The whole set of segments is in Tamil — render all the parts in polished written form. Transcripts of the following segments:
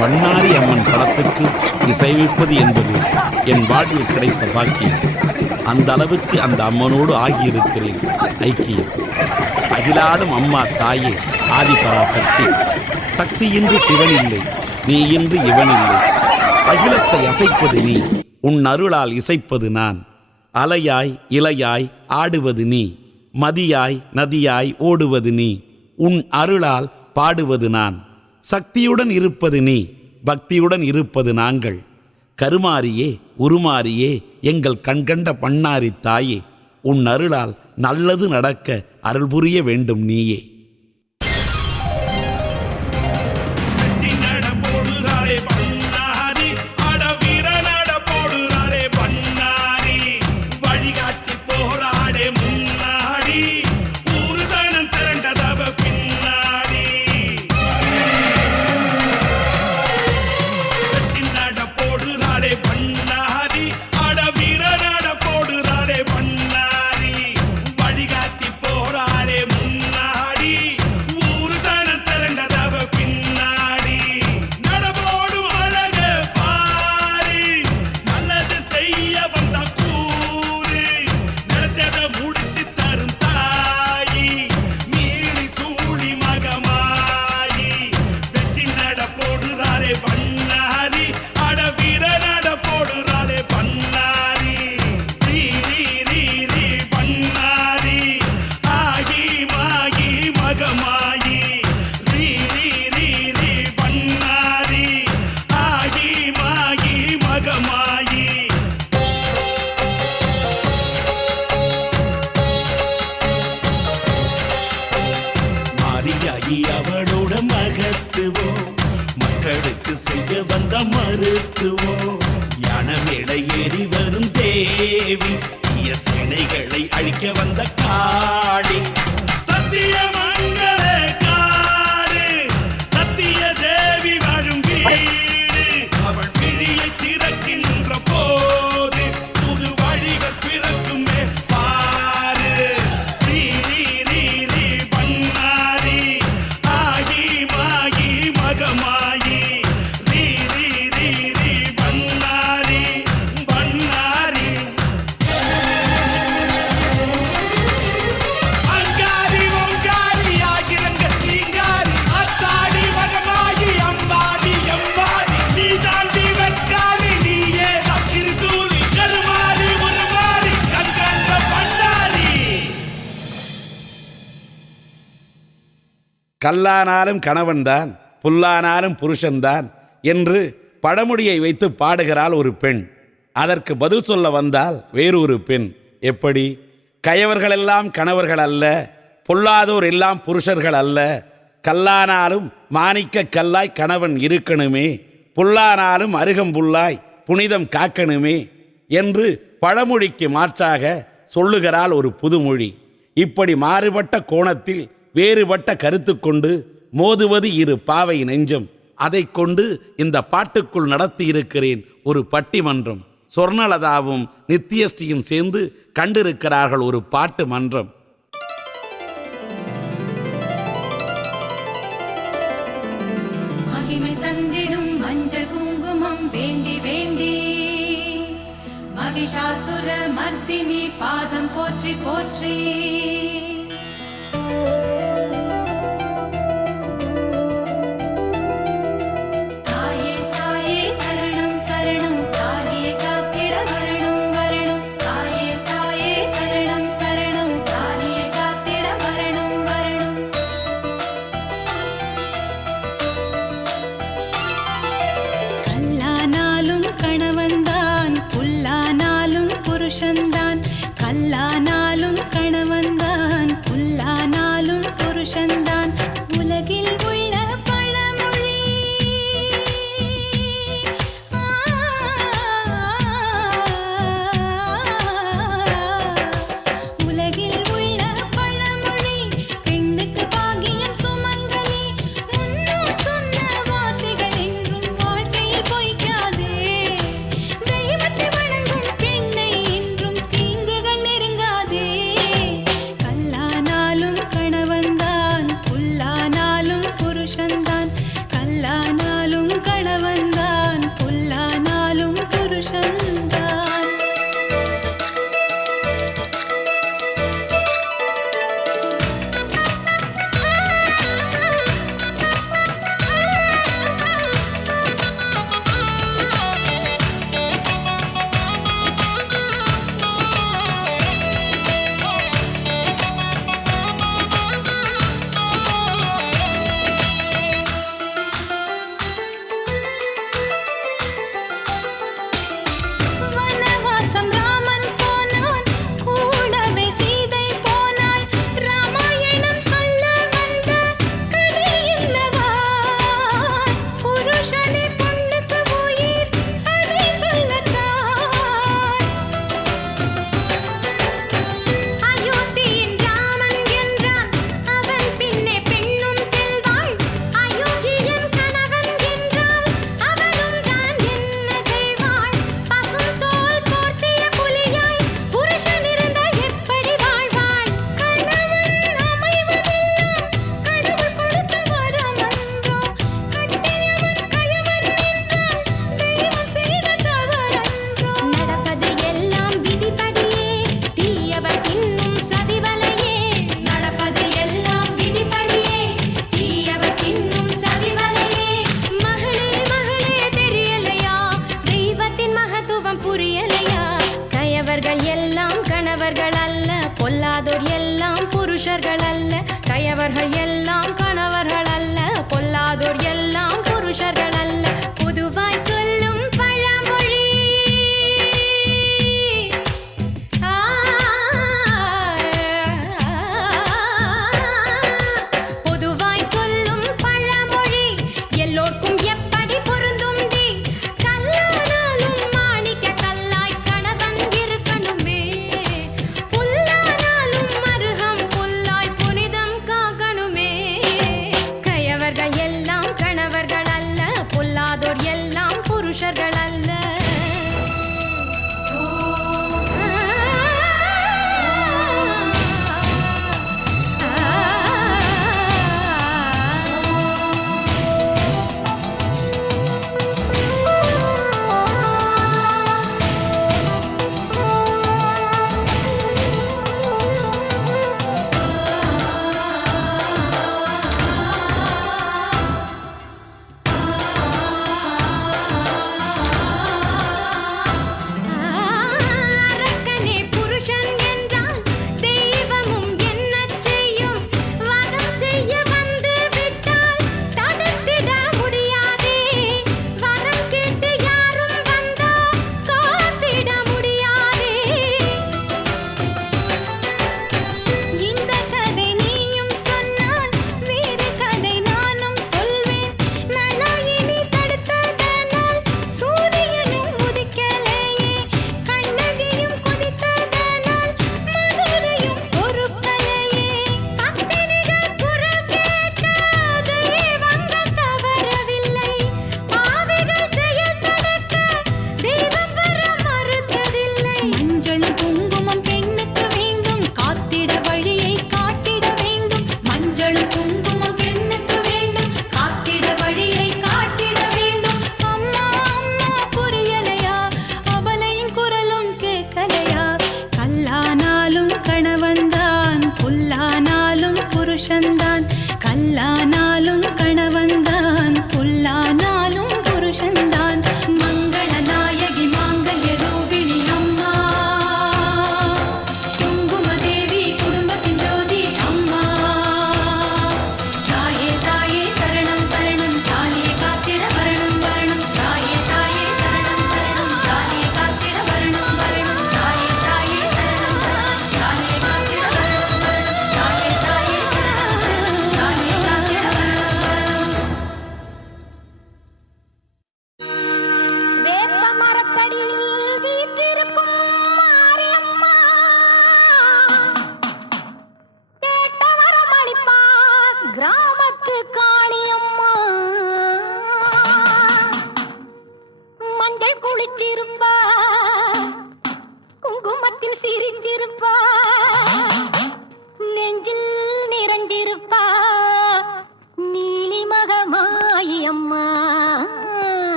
வண்ணாரி அம்மன் படத்துக்கு இசையமைப்பது என்பது என் வாழ்வில் கிடைத்த பாக்கியம். அந்த அளவுக்கு அந்த அம்மனோடு ஆகியிருக்கிறேன் ஐக்கியம். அகிலாடும் அம்மா தாயே ஆதிபராசக்தி. சக்தியின்றி சிவன் இல்லை, நீ இன்றி இவன் இல்லை. அகிலத்தை அசைப்பது நீ, உன் அருளால் இசைப்பது நான். அலையாய் இலையாய் ஆடுவது நீ, மதியாய் நதியாய் ஓடுவது நீ. உன் அருளால் பாடுவது நான். சக்தியுடன் இருப்பது நீ, பக்தியுடன் இருப்பது நாங்கள். கருமாரியே உருமாரியே எங்கள் கண்கண்ட பண்ணாரி தாயே, உன் அருளால் நல்லது நடக்க அருள் புரிய வேண்டும் நீயே. அவளோட மகத்துவோ மக்களுக்கு செய்ய வந்த மருத்துவோ யானமேடை ஏறி வரும் தேவி தீய சினைகளை அழிக்க வந்த காளி சத்தியமங்களே காடு சத்திய தேவி வாழும் வீடு அவள் விழியை திறக்கின்ற போது புது வழிகள் பிறக்குமே பாரு. கல்லானாலும் கணவன்தான், புல்லானாலும் புருஷன்தான் என்று பழமொழியை வைத்து பாடுகிறாள் ஒரு பெண். அதற்கு பதில் சொல்ல வந்தால் வேறொரு பெண். எப்படி? கயவர்களெல்லாம் கணவர்கள் அல்ல, பொல்லாதோர் எல்லாம் புருஷர்கள் அல்ல. கல்லானாலும் மாணிக்க கல்லாய் கணவன் இருக்கணுமே, புல்லானாலும் அருகம்புல்லாய் புனிதம் காக்கணுமே என்று பழமொழிக்கு மாற்றாக சொல்லுகிறாள் ஒரு புதுமொழி. இப்படி மாறுபட்ட கோணத்தில் வேறுபட்ட கருத்து கொண்டு மோதுவது இரு பாவை நெஞ்சம். அதை கொண்டு இந்த பாட்டுக்குள் நடத்தியிருக்கிறேன் ஒரு பட்டிமன்றம். சொர்ணலதாவும் நித்யஸ்ரீயும் சேர்ந்து கண்டிருக்கிறார்கள் ஒரு பாட்டு மன்றம். மகிமை தந்திடும் மஞ்சள் குங்குமம் வேண்டி வேண்டி மகிஷாசுர மர்த்தினி பாதம் போற்றி போற்றி கல்லானாலும் கணவன்தான் நல்லவர்கள் எல்லாம் கணவர்கள் அல்ல, பொல்லாதோர் எல்லாம் புருஷர்கள் அல்ல. பொதுவாய் சொல்லும் பழமொழி பொதுவாய் சொல்லும் பழமொழி எல்லோர்க்கும் எப்படி பொருந்தும் டி. கல்லானாலும் மாணிக்க கல்லாய் கணவன் இருக்கணுமே, புல்லானாலும் மருகம் புல்லாய் புனிதம் காக்கணுமே.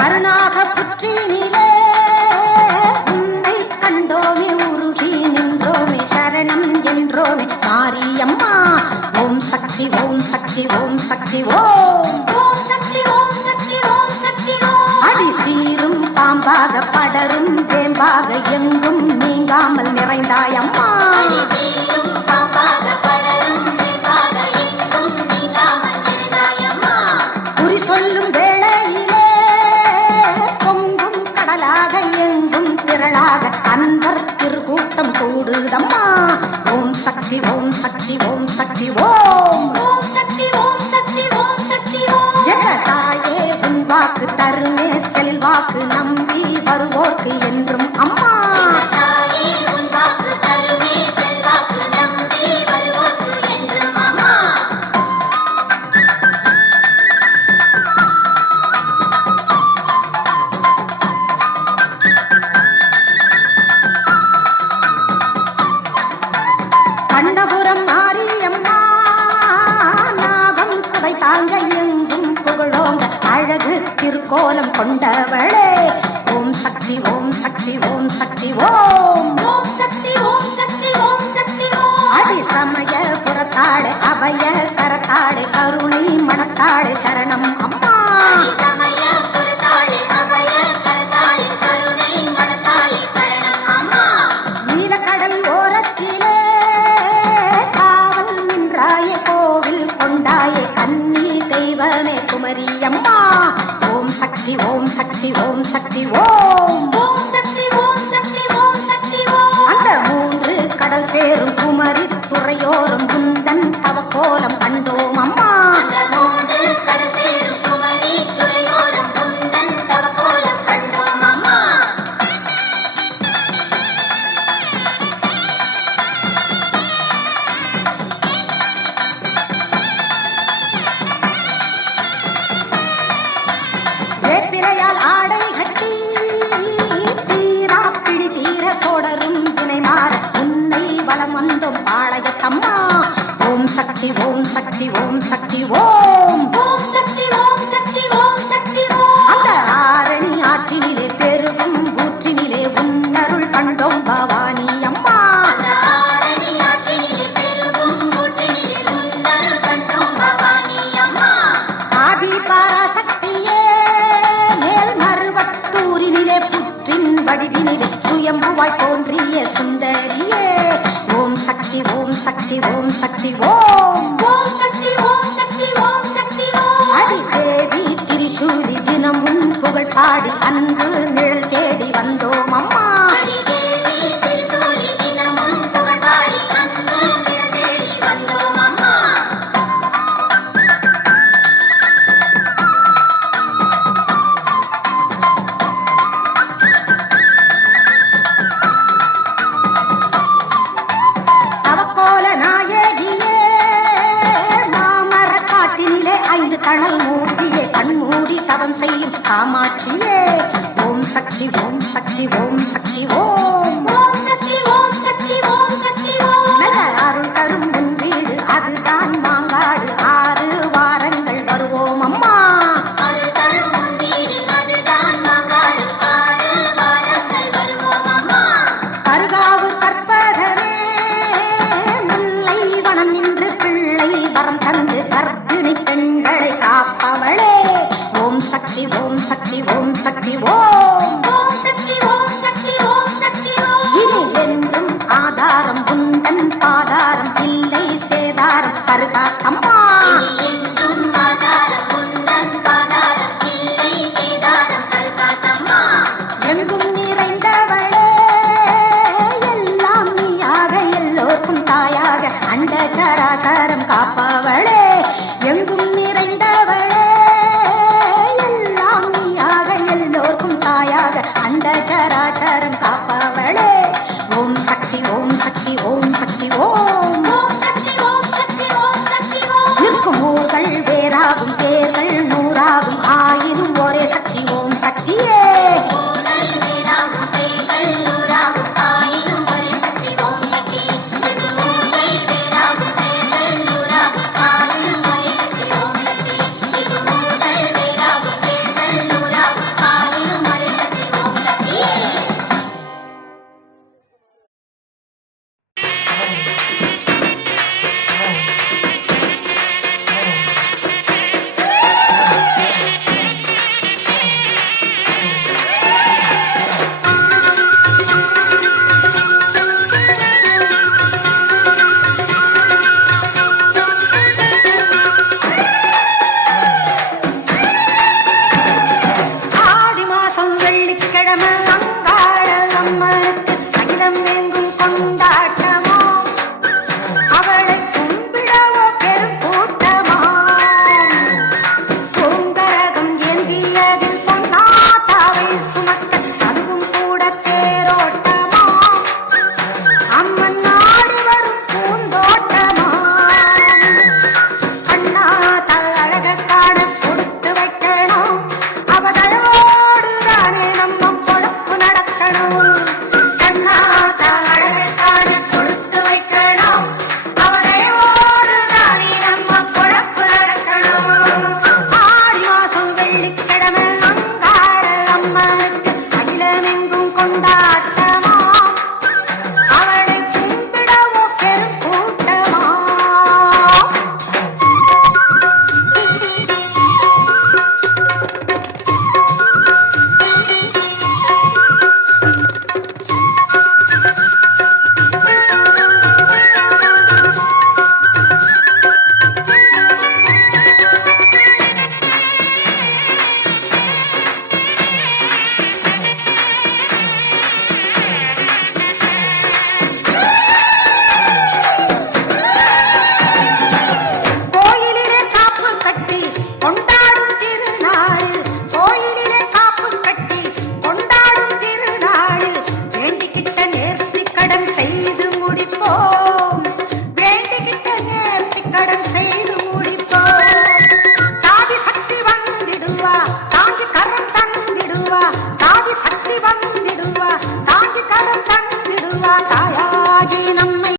கருணாக புற்றினிலே உன்னை கண்டோமே உருகி நின்றோமே சரணம் என்றோமே மாரியம்மா. ஓம் சக்தி ஓம் சக்தி ஓம் சக்தி ஓம். ஓம் சக்தி ஓம் சக்தி ஓம் சக்தி ஓம். அடி சீரும் பாம்பாக படரும் வேம்பாக எங்கும் நீங்காமல் நிறைந்தாயம்மா. அடிசேரும் பாம்பாக படரும் வேம்பாக எங்கும் நீங்காமல் நிறைந்தாயம்மா. குறி சொல்லும் வேளையிலே பொங்கும் கடலாக எங்கும் திரளாக அன்பர் திருக்கூட்டம் கூடுதம்மா. ஓம் சக்தி ஓம் சக்தி ஓம் சக்தி ஓம். ஓம் சக்தி ஓம் சக்தி ஓம் சக்தி ஓம். எங்க தாயே உன் வாக்கு தருமே செல்வாக்கு நம்பி வருவோர்க்கு என்றும் அம்மா. தாயே உன் வாக்கு தருமே செல்வாக்கு நம்பி வருவோர்க்கு என்றும் அம்மா. கண்ணபுரம் மாரியம்மா நாகம் குடை தாங்க எங்கும் புகழோங்க அழகு திருக்கோலம் கொண்டவளே. ஓம் சக்தி ஓம் சக்தி ஓம் சக்தி ஓம். ஓம் சக்தி ஓம் சக்தி ஓம் சக்தி ஓம். அடி சமய புறத்தாடு அபய கரத்தாடு கருணை மனத்தாடு சரணம் அம்மா. சமய புறத்தாளே அபய கரத்தாளே கருணை மனத்தாளே சரணம் அம்மா. நீலக்கடல் ஓரத்திலே காவல் நின்றாயே கோவில் கொண்டாயே கன்னி தெய்வமே குமரியம்மா. ஓம் சக்தி ஓம் சக்தி ஓம் சக்தி ஓம். ஓம் சக்தி ஓம் சக்தி ஓம் சக்தி ஓம். அந்த மூன்று கடல் சேரும் குமரி துறையோரும் குந்தன் தவக்கோலம் கண்டோம் அம்மா. அந்த மூன்று கடசேரும் குமரி துறையோரம் குந்தன் தவக்கோலம் கண்டோம் அம்மா. வேப்பிலையால் ஆடை கட்டி தீரா பிடி தீர தொடரும் துணை மாற உன்னை வலம் வந்தோம் பாளையத்தம்மா. ஓம் சக்தி ஓம் சக்தி ஓம் சக்தி ஓம். ஓம் சக்தி ஓம் சக்தி ஓம் சக்தி ஓம். அந்த ஆரணி ஆற்றினிலே பெருகும் ஊற்றினிலே உன்னருள் கண்டோம் பவானி அம்மா. அந்த ஆரணி ஆற்றினிலே பெருகும் ஊற்றினிலே உன்னருள் கண்டோம் பவானி அம்மா. ஆதி பராசக்தியே மேல் மருவத்தூரினிலே புற்றின் வடிவினிலே சுயம்புவாய் தோன்றிய சுந்தரியே. ஓம் சக்தி ஓம் சக்தி ஓம் சக்தி ஓம். ஓம் சக்தி ஓம் சக்தி ஓம் சக்தி ஓம். அடி தேவி திரிசூலி தினமும் புகழ் பாடி அன்பு நிழல் தேடி வந்தோம் அம்மா. அடிதேவி திருசூலி தினமும் புகழ் பாடி அன்பு நிழல் தேடி வந்தோம் அம்மா. தவக்கோல நாயகியே மாமர காட்டினிலே 5 தணல் மூடியே கண்மூடி தவம் செய்யும் காமாட்சியே. ஓம் சக்தி ஓம் சக்தி ஓம் சக்தி ஓம். ஓம் சக்தி ஓம் சக்தி ஓம் சக்தி ஓம். நல்ல அருள் தரும் உன் வீடு அதுதான் மாங்காடு 6 வாரங்கள் வருவோம் அம்மா. அருள் தரும் உன் வீடு அதுதான் மாங்காடு 6 வாரங்கள் வருவோம் அம்மா. கருகாவு கற்பகமே முல்லை வனம் நின்று பிள்ளை வரம் தந்து கர்ப்பிணி பெண்களை காப்பவளே. ஓம் சக்தி ஓம் சக்தி ஓம் சக்தி ஓம். ஓம் சக்தி ஓம் சக்தி ஓம் சக்தி ஓம். இனி என்றும் ஆதாரம் உந்தன் பாதாரம் இல்லை சேதாரம் கருகாத்தம்மா. இனி என்றும் ஆதாரம் உந்தன் பாதாரம் இல்லை சேதாரம் கருகாத்தம்மா. எங்கும் நிறைந்தவளே எல்லாம் நீயாக எல்லோருக்கும் தாயாக அண்ட சராசரம் காப்பவளே. எங்கும் நிறைந்தவளே எல்லாம் நீயாக எல்லோருக்கும் தாயாக வெள்ளிக்கிழமை அங்காள அம்மனுக்கு அகிலம் எங்கும் கொண்டாட்டமோ அவளை கும்பிடவோ பெருங்கூட்டமோ பூங்கரகம் ஏந்தியதில் பொன்னாத்தாவை சுமக்க அதுவும் கூட தேரோட்டமோ அம்மன் நாடி வரும் பூந்தோட்டமோ கண்ணாத்தா அழக காண கொடுத்து வைக்கணும் அவதயோடு தானே நம்ம பொழப்பு நடக்கணும் கண்ணாத்தா அழக காண கொடுத்து வைக்கணும் அவதயோடு தானே நம்ம பொழப்பு நடக்கணும் ஆடி மாசம் வெள்ளிக்கிழமை அங்காள அம்மனுக்கு அகிலமெங்கும் கொண்டாட்டமா அவளை கும்பிடவோ பெருங்கூட்டமா கோயிலிலே காப்பு கட்டி கொண்டாடும் திருநாள் கோயிலிலே காப்பு கட்டி கொண்டாடும் திருநாள் வேண்டிக்கிட்ட நேர்த்தி கடன் செய்து முடிப்போம் வேண்டிக்கிட்ட நேர்த்தி கடன் செய்து முடிப்போம் தாவி சக்தி வந்திடுவா தாங்கி கரம் தந்திடுவா தாவி சக்தி வந்து